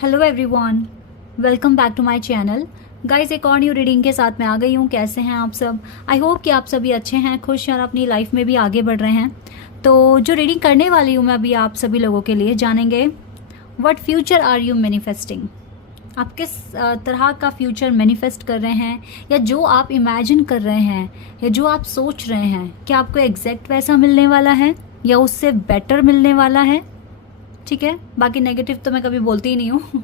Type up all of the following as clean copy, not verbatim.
Hello everyone, welcome back to my channel. Guys, एक और new reading के साथ मैं आ गई हूँ। कैसे हैं आप सब? आई होप कि आप सभी अच्छे हैं, खुश हैं और अपनी लाइफ में भी आगे बढ़ रहे हैं। तो जो रीडिंग करने वाली हूँ मैं अभी आप सभी लोगों के लिए, जानेंगे what future are you manifesting. आप किस तरह का फ्यूचर मैनिफेस्ट कर रहे हैं, या जो आप इमेजिन कर रहे हैं या जो आप सोच रहे हैं, क्या आपको एग्जैक्ट वैसा मिलने वाला है या उससे बेटर मिलने वाला है? ठीक है, बाकी नेगेटिव तो मैं कभी बोलती ही नहीं हूँ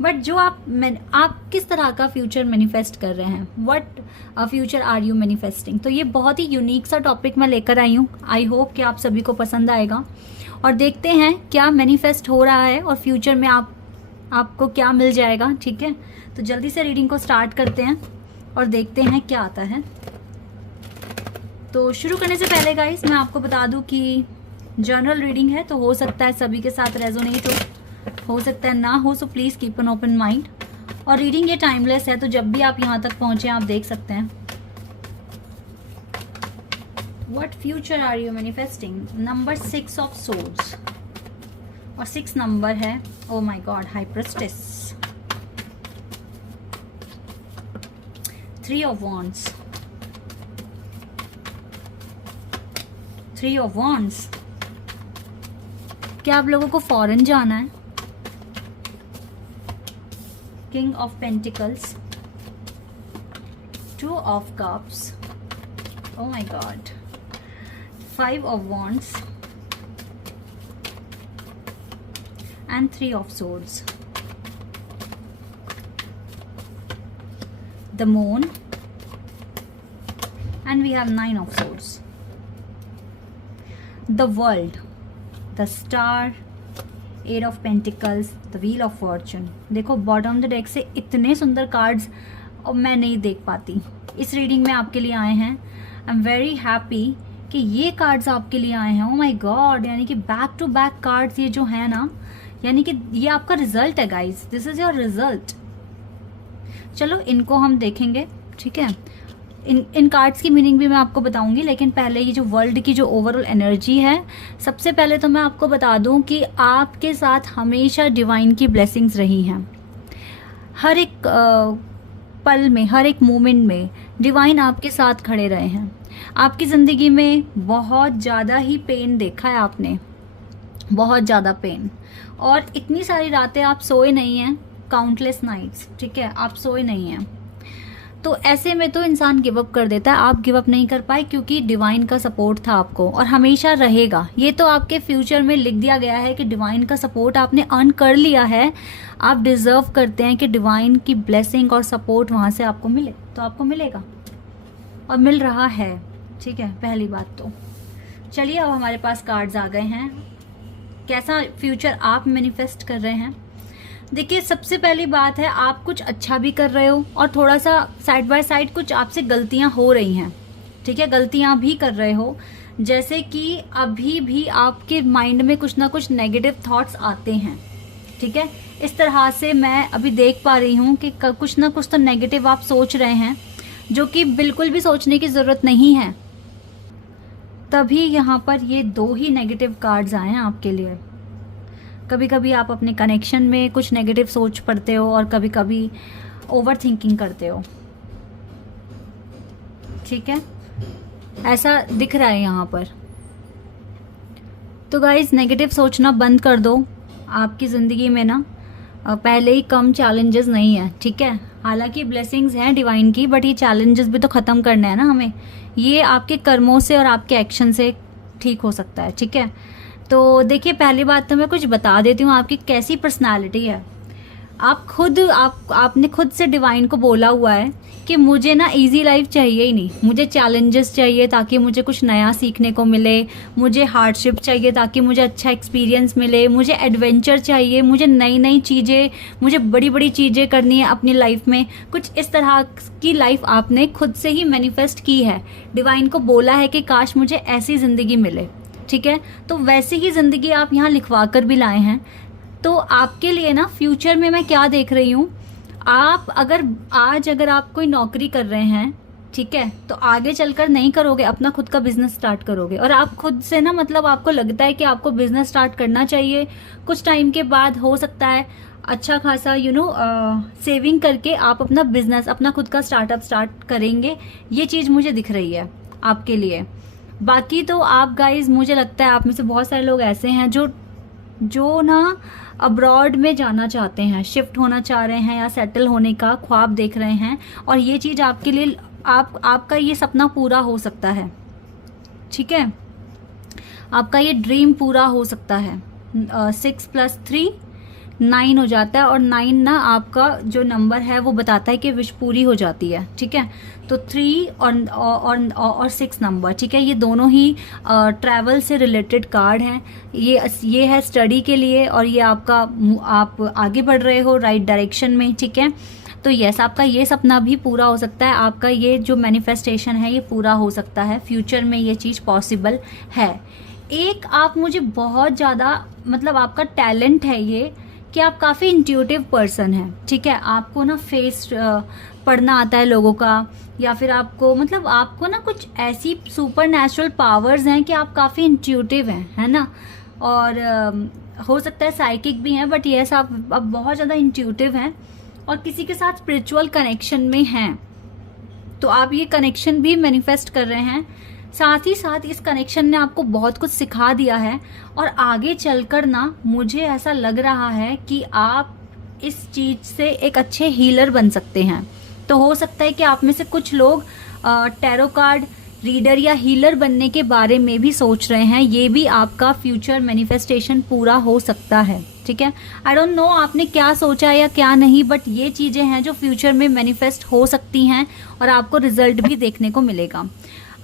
बट जो आप किस तरह का फ्यूचर मैनिफेस्ट कर रहे हैं, what future are you manifesting. तो ये बहुत ही यूनिक सा टॉपिक मैं लेकर आई हूँ। आई होप कि आप सभी को पसंद आएगा और देखते हैं क्या मैनिफेस्ट हो रहा है और फ्यूचर में आपको क्या मिल जाएगा। ठीक है, तो जल्दी से रीडिंग को स्टार्ट करते हैं और देखते हैं क्या आता है। तो शुरू करने से पहले गाइस मैं आपको बता दूं कि जनरल रीडिंग है, तो हो सकता है सभी के साथ रेजोनेट हो सकता है ना हो, so please keep an open mind. और रीडिंग ये टाइमलेस है, तो जब भी आप यहाँ तक पहुँचे आप देख सकते हैं। What future are you manifesting. Number 6 of swords और 6 नंबर है, oh my god, high priestess, 3 of wands, 3 of wands. क्या आप लोगों को फॉरेन जाना है? King of pentacles, 2 of cups, oh my god, 5 of wands and 3 of swords, the moon and we have 9 of swords, the world, the star, 8 of pentacles, the wheel of Fortune. देखो bottom the deck से इतने सुंदर cards और मैं नहीं देख पाती, इस रीडिंग में आपके लिए आए हैं। आई एम वेरी हैप्पी कि ये कार्ड्स आपके लिए आए हैं। ओ माय गॉड, यानी कि बैक टू बैक कार्ड्स ये जो है ना, यानी कि ये आपका रिजल्ट है guys, this is your result. चलो इनको हम देखेंगे, ठीक है। इन कार्ड्स की मीनिंग भी मैं आपको बताऊंगी, लेकिन पहले ये जो वर्ल्ड की जो ओवरऑल एनर्जी है, सबसे पहले तो मैं आपको बता दूं कि आपके साथ हमेशा डिवाइन की ब्लेसिंग्स रही हैं। हर एक पल में, हर एक मोमेंट में डिवाइन आपके साथ खड़े रहे हैं। आपकी ज़िंदगी में बहुत ज़्यादा ही पेन देखा है आपने, बहुत ज़्यादा पेन, और इतनी सारी रातें आप सोए नहीं हैं, काउंटलेस नाइट्स, ठीक है, आप सोए नहीं हैं। तो ऐसे में तो इंसान गिव अप कर देता है। आप गिव अप नहीं कर पाए क्योंकि डिवाइन का सपोर्ट था आपको और हमेशा रहेगा। ये तो आपके फ्यूचर में लिख दिया गया है कि डिवाइन का सपोर्ट आपने अर्न कर लिया है। आप डिजर्व करते हैं कि डिवाइन की ब्लेसिंग और सपोर्ट वहाँ से आपको मिले, तो आपको मिलेगा और मिल रहा है। ठीक है, पहली बात तो चलिए, अब हमारे पास कार्ड्स आ गए हैं। कैसा फ्यूचर आप मैनिफेस्ट कर रहे हैं? देखिए, सबसे पहली बात है, आप कुछ अच्छा भी कर रहे हो और थोड़ा सा साइड बाय साइड कुछ आपसे गलतियां हो रही हैं। ठीक है, गलतियां भी कर रहे हो, जैसे कि अभी भी आपके माइंड में कुछ ना कुछ नेगेटिव थॉट्स आते हैं। ठीक है, इस तरह से मैं अभी देख पा रही हूँ कि कुछ ना कुछ तो नेगेटिव आप सोच रहे हैं, जो कि बिल्कुल भी सोचने की ज़रूरत नहीं है। तभी यहाँ पर ये 2 ही नेगेटिव कार्ड्स आए हैं आपके लिए। कभी कभी आप अपने कनेक्शन में कुछ नेगेटिव सोच पड़ते हो और कभी कभी ओवर थिंकिंग करते हो। ठीक है, ऐसा दिख रहा है यहाँ पर। तो गाइस, नेगेटिव सोचना बंद कर दो। आपकी ज़िंदगी में ना पहले ही कम चैलेंजेस नहीं है। ठीक है, हालांकि ब्लेसिंग्स हैं डिवाइन की, बट ये चैलेंजेस भी तो ख़त्म करना है ना हमें। ये आपके कर्मों से और आपके एक्शन से ठीक हो सकता है। ठीक है, तो देखिए, पहली बात तो मैं कुछ बता देती हूँ आपकी कैसी पर्सनालिटी है। आपने खुद से डिवाइन को बोला हुआ है कि मुझे ना इजी लाइफ चाहिए ही नहीं, मुझे चैलेंजेस चाहिए ताकि मुझे कुछ नया सीखने को मिले, मुझे हार्डशिप चाहिए ताकि मुझे अच्छा एक्सपीरियंस मिले, मुझे एडवेंचर चाहिए, मुझे नई नई चीज़ें, मुझे बड़ी बड़ी चीज़ें करनी है अपनी लाइफ में। कुछ इस तरह की लाइफ आपने खुद से ही मैनिफेस्ट की है। डिवाइन को बोला है कि काश मुझे ऐसी ज़िंदगी मिले। ठीक है, तो वैसी ही ज़िंदगी आप यहाँ लिखवा कर भी लाए हैं। तो आपके लिए ना फ्यूचर में मैं क्या देख रही हूँ, आप अगर आप कोई नौकरी कर रहे हैं, ठीक है, तो आगे चलकर नहीं करोगे, अपना खुद का बिजनेस स्टार्ट करोगे और आप खुद से ना मतलब आपको लगता है कि आपको बिजनेस स्टार्ट करना चाहिए, कुछ टाइम के बाद हो सकता है अच्छा खासा सेविंग करके आप अपना बिजनेस, अपना खुद का स्टार्टअप स्टार्ट करेंगे। ये चीज़ मुझे दिख रही है आपके लिए। बाकी तो आप गाइज, मुझे लगता है आप में से बहुत सारे लोग ऐसे हैं जो ना अब्रॉड में जाना चाहते हैं, शिफ्ट होना चाह रहे हैं या सेटल होने का ख्वाब देख रहे हैं, और ये चीज़ आपके लिए आपका ये सपना पूरा हो सकता है। ठीक है, आपका ये ड्रीम पूरा हो सकता है। 6 + 3 9 हो जाता है, और 9 ना आपका जो नंबर है वो बताता है कि विश पूरी हो जाती है। ठीक है, तो 3 और 6 नंबर, ठीक है, ये दोनों ही ट्रैवल से रिलेटेड कार्ड हैं। ये है स्टडी के लिए, और ये आपका आप आगे बढ़ रहे हो राइट डायरेक्शन में। ठीक है, तो यस, आपका ये सपना भी पूरा हो सकता है, आपका ये जो मैनिफेस्टेशन है ये पूरा हो सकता है, फ्यूचर में ये चीज़ पॉसिबल है। एक आप मुझे बहुत ज़्यादा मतलब आपका टैलेंट है ये कि आप काफ़ी इंट्यूटिव पर्सन हैं। ठीक है, आपको ना फेस पढ़ना आता है लोगों का, या फिर आपको मतलब आपको ना कुछ ऐसी सुपर नेचुरल पावर्स हैं कि आप काफ़ी इंट्यूटिव हैं, है ना। और हो सकता है साइकिक भी हैं, बट यस आप बहुत ज़्यादा इंट्यूटिव हैं और किसी के साथ स्पिरिचुअल कनेक्शन में हैं, तो आप ये कनेक्शन भी मैनिफेस्ट कर रहे हैं। साथ ही साथ इस कनेक्शन ने आपको बहुत कुछ सिखा दिया है, और आगे चलकर ना मुझे ऐसा लग रहा है कि आप इस चीज़ से एक अच्छे हीलर बन सकते हैं। तो हो सकता है कि आप में से कुछ लोग टैरो कार्ड रीडर या हीलर बनने के बारे में भी सोच रहे हैं। ये भी आपका फ्यूचर मैनिफेस्टेशन पूरा हो सकता है। ठीक है, आई डोंट नो आपने क्या सोचा या क्या नहीं, बट ये चीज़ें हैं जो फ्यूचर में मैनिफेस्ट हो सकती हैं, और आपको रिजल्ट भी देखने को मिलेगा।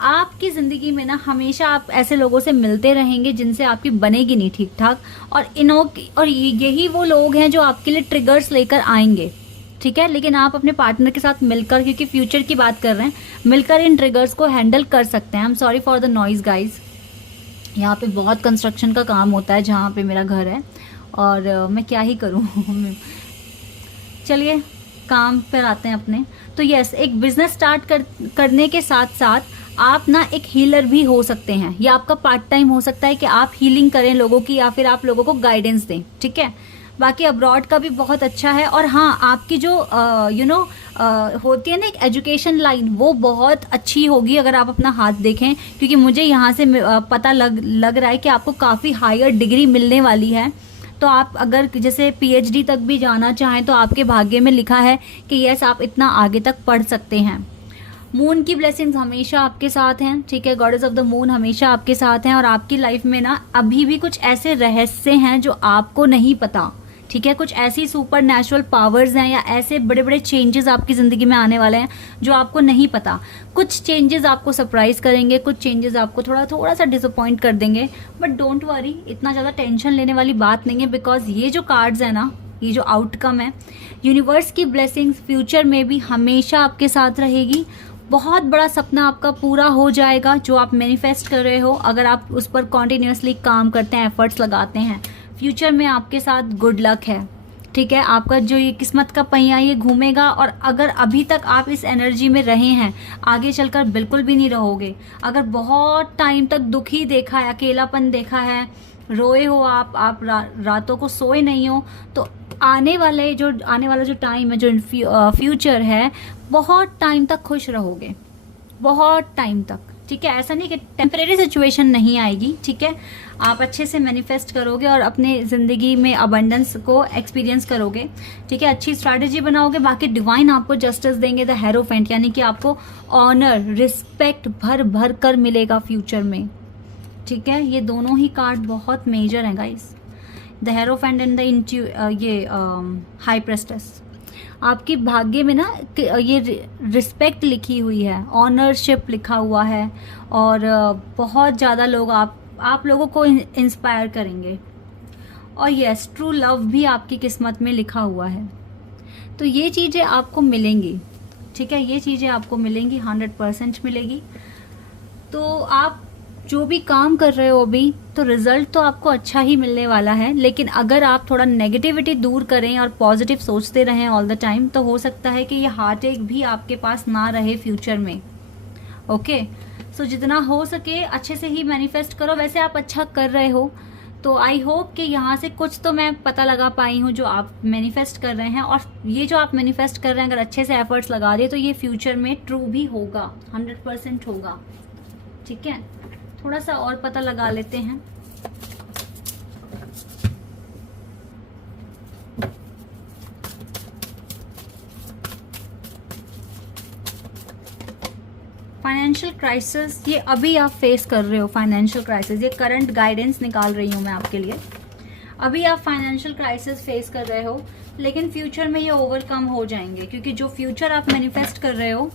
आपकी ज़िंदगी में ना हमेशा आप ऐसे लोगों से मिलते रहेंगे जिनसे आपकी बनेगी नहीं ठीक ठाक, और यही वो लोग हैं जो आपके लिए ट्रिगर्स लेकर आएंगे। ठीक है, लेकिन आप अपने पार्टनर के साथ मिलकर, क्योंकि फ्यूचर की बात कर रहे हैं, मिलकर इन ट्रिगर्स को हैंडल कर सकते हैं। I am sorry for the noise guys, यहाँ पे बहुत कंस्ट्रक्शन का काम होता है जहाँ पे मेरा घर है, और मैं क्या ही करूँ। चलिए काम पर आते हैं अपने। तो यस, एक बिजनेस स्टार्ट करने के साथ साथ आप ना एक हीलर भी हो सकते हैं। ये आपका पार्ट टाइम हो सकता है कि आप हीलिंग करें लोगों की, या फिर आप लोगों को गाइडेंस दें। ठीक है, बाकी अब्रॉड का भी बहुत अच्छा है। और हाँ, आपकी जो होती है ना एक एजुकेशन लाइन, वो बहुत अच्छी होगी अगर आप अपना हाथ देखें, क्योंकि मुझे यहाँ से पता लग रहा है कि आपको काफ़ी हायर डिग्री मिलने वाली है। तो आप अगर जैसे PhD तक भी जाना चाहें तो आपके भाग्य में लिखा है कि यस आप इतना आगे तक पढ़ सकते हैं। मून की ब्लेसिंग्स हमेशा आपके साथ हैं। ठीक है, गॉडेस ऑफ द मून हमेशा आपके साथ हैं, और आपकी लाइफ में ना अभी भी कुछ ऐसे रहस्य हैं जो आपको नहीं पता। ठीक है, कुछ ऐसी सुपर नेचुरल पावर्स हैं या ऐसे बड़े बड़े चेंजेस आपकी ज़िंदगी में आने वाले हैं जो आपको नहीं पता। कुछ चेंजेस आपको सरप्राइज करेंगे, कुछ चेंजेस आपको थोड़ा सा डिसअपॉइंट कर देंगे, बट डोंट वरी, इतना ज़्यादा टेंशन लेने वाली बात नहीं है, बिकॉज ये जो कार्ड्स हैं ना, ये जो आउटकम है, यूनिवर्स की ब्लेसिंग्स फ्यूचर में भी हमेशा आपके साथ रहेगी। बहुत बड़ा सपना आपका पूरा हो जाएगा जो आप मैनिफेस्ट कर रहे हो, अगर आप उस पर कॉन्टिन्यूसली काम करते हैं, एफर्ट्स लगाते हैं। फ्यूचर में आपके साथ गुड लक है। ठीक है, आपका जो ये किस्मत का पहिया ये घूमेगा, और अगर अभी तक आप इस एनर्जी में रहे हैं, आगे चलकर बिल्कुल भी नहीं रहोगे। अगर बहुत टाइम तक दुखी देखा है, अकेलापन देखा है, रोए हो आप रातों को सोए नहीं हो, तो आने वाला जो टाइम है, जो फ्यूचर है, बहुत टाइम तक खुश रहोगे, बहुत टाइम तक। ठीक है, ऐसा नहीं कि टेम्परेरी सिचुएशन नहीं आएगी। ठीक है, आप अच्छे से मैनिफेस्ट करोगे और अपने ज़िंदगी में अबंडेंस को एक्सपीरियंस करोगे। ठीक है, अच्छी स्ट्रैटेजी बनाओगे, बाकी डिवाइन आपको जस्टिस देंगे। द हेरोफेंट यानी कि आपको ऑनर, रिस्पेक्ट भर भर कर मिलेगा फ्यूचर में। ठीक है, ये दोनों ही कार्ड बहुत मेजर हैं guys, the hierophant and the high प्रेस्टेस। आपकी भाग्य में ना ये रिस्पेक्ट लिखी हुई है, ऑनरशिप लिखा हुआ है, और बहुत ज़्यादा लोग आप लोगों को इंस्पायर करेंगे। और यस, ट्रू लव भी आपकी किस्मत में लिखा हुआ है। तो ये चीज़ें आपको मिलेंगी। ठीक है, ये चीज़ें आपको मिलेंगी, 100% मिलेगी। तो आप जो भी काम कर रहे हो अभी, तो रिजल्ट तो आपको अच्छा ही मिलने वाला है, लेकिन अगर आप थोड़ा नेगेटिविटी दूर करें और पॉजिटिव सोचते रहें ऑल द टाइम, तो हो सकता है कि ये हार्ट एक भी आपके पास ना रहे फ्यूचर में। ओके, सो जितना हो सके अच्छे से ही मैनिफेस्ट करो। वैसे आप अच्छा कर रहे हो, तो आई होप कि यहाँ से कुछ तो मैं पता लगा पाई हूँ जो आप मैनिफेस्ट कर रहे हैं। और ये जो आप मैनिफेस्ट कर रहे हैं, अगर अच्छे से एफर्ट्स लगा दिए तो ये फ्यूचर में ट्रू भी होगा, 100% होगा। ठीक है, थोड़ा सा और पता लगा लेते हैं। फाइनेंशियल क्राइसिस, ये अभी आप फेस कर रहे हो फाइनेंशियल क्राइसिस, ये करंट गाइडेंस निकाल रही हूँ मैं आपके लिए। अभी आप फाइनेंशियल क्राइसिस फेस कर रहे हो, लेकिन फ्यूचर में ये ओवरकम हो जाएंगे, क्योंकि जो फ्यूचर आप मैनिफेस्ट कर रहे हो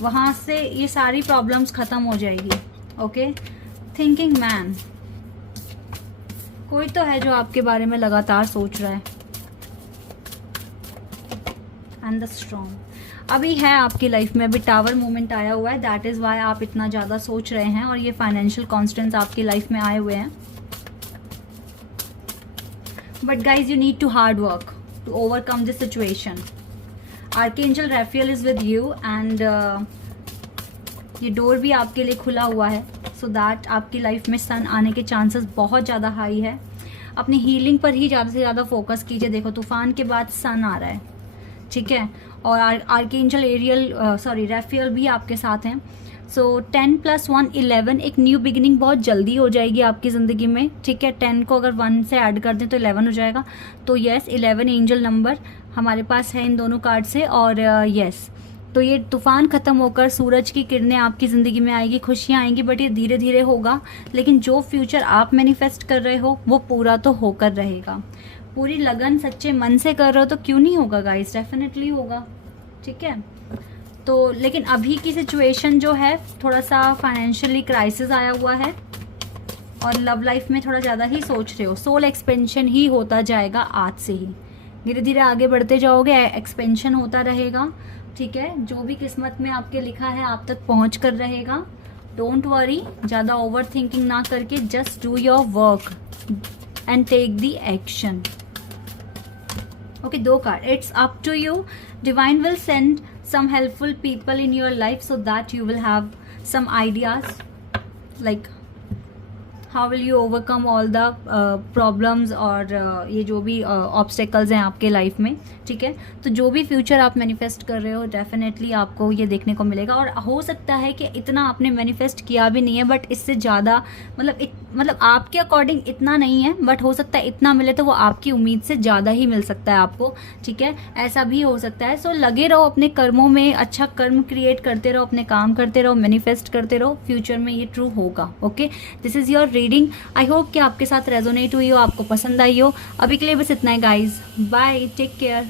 वहां से ये सारी प्रॉब्लम्स खत्म हो जाएगी। ओके, थिंकिंग मैन, कोई तो है जो आपके बारे में लगातार सोच रहा है। एंड द स्ट्रॉन्ग, अभी है आपकी लाइफ में, अभी टावर मोमेंट आया हुआ है, दैट इज वाई आप इतना ज्यादा सोच रहे हैं और ये फाइनेंशियल कॉन्स्टेंट्स आपकी लाइफ में आए हुए हैं। But guys, you need to hard work to overcome this situation. Archangel Raphael is with you and ये डोर भी आपके लिए खुला हुआ है, सो दैट आपकी लाइफ में सन आने के चांसेस बहुत ज़्यादा हाई है। अपनी हीलिंग पर ही ज़्यादा से ज़्यादा फोकस कीजिए। देखो, तूफान के बाद सन आ रहा है, ठीक है, और आर्कएंजल राफेल भी आपके साथ हैं। सो 10 + 1 11, एक न्यू बिगिनिंग बहुत जल्दी हो जाएगी आपकी ज़िंदगी में। ठीक है, 10 को अगर 1 से ऐड कर दें तो 11 हो जाएगा। तो यस, 11 एंजल नंबर हमारे पास है इन दोनों कार्ड से। और यस, तो ये तूफान खत्म होकर सूरज की किरणें आपकी ज़िंदगी में आएगी, खुशियाँ आएंगी, बट ये धीरे धीरे होगा। लेकिन जो फ्यूचर आप मैनिफेस्ट कर रहे हो वो पूरा तो होकर रहेगा। पूरी लगन सच्चे मन से कर रहे हो तो क्यों नहीं होगा गाइस, डेफिनेटली होगा। ठीक है, तो लेकिन अभी की सिचुएशन जो है, थोड़ा सा फाइनेंशियली क्राइसिस आया हुआ है और लव लाइफ में थोड़ा ज़्यादा ही सोच रहे हो। सोल एक्सपेंशन ही होता जाएगा आज से ही, धीरे धीरे आगे बढ़ते जाओगे, एक्सपेंशन होता रहेगा। ठीक है, जो भी किस्मत में आपके लिखा है आप तक पहुंच कर रहेगा। डोंट वरी, ज़्यादा ओवर थिंकिंग ना करके just do your work and take the action. Okay, 2 card, it's up to you. Divine will send some helpful people in your life so that you will have some ideas like how will you overcome all the problems और ये जो भी obstacles हैं आपके life में। ठीक है, तो जो भी फ्यूचर आप मैनिफेस्ट कर रहे हो डेफिनेटली आपको ये देखने को मिलेगा। और हो सकता है कि इतना आपने मैनिफेस्ट किया भी नहीं है, बट इससे ज़्यादा मतलब आपके अकॉर्डिंग इतना नहीं है, बट हो सकता है इतना मिले तो वो आपकी उम्मीद से ज़्यादा ही मिल सकता है आपको। ठीक है, ऐसा भी हो सकता है। सो लगे रहो अपने कर्मों में, अच्छा कर्म क्रिएट करते रहो, अपने काम करते रहो, मैनिफेस्ट करते रहो, फ्यूचर में ये ट्रू होगा। Okay, this is your reading. I hope कि आपके साथ रेजोनेट हुई हो, आपको पसंद आई हो। अभी के लिए बस इतना ही गाइज, बाय, टेक केयर।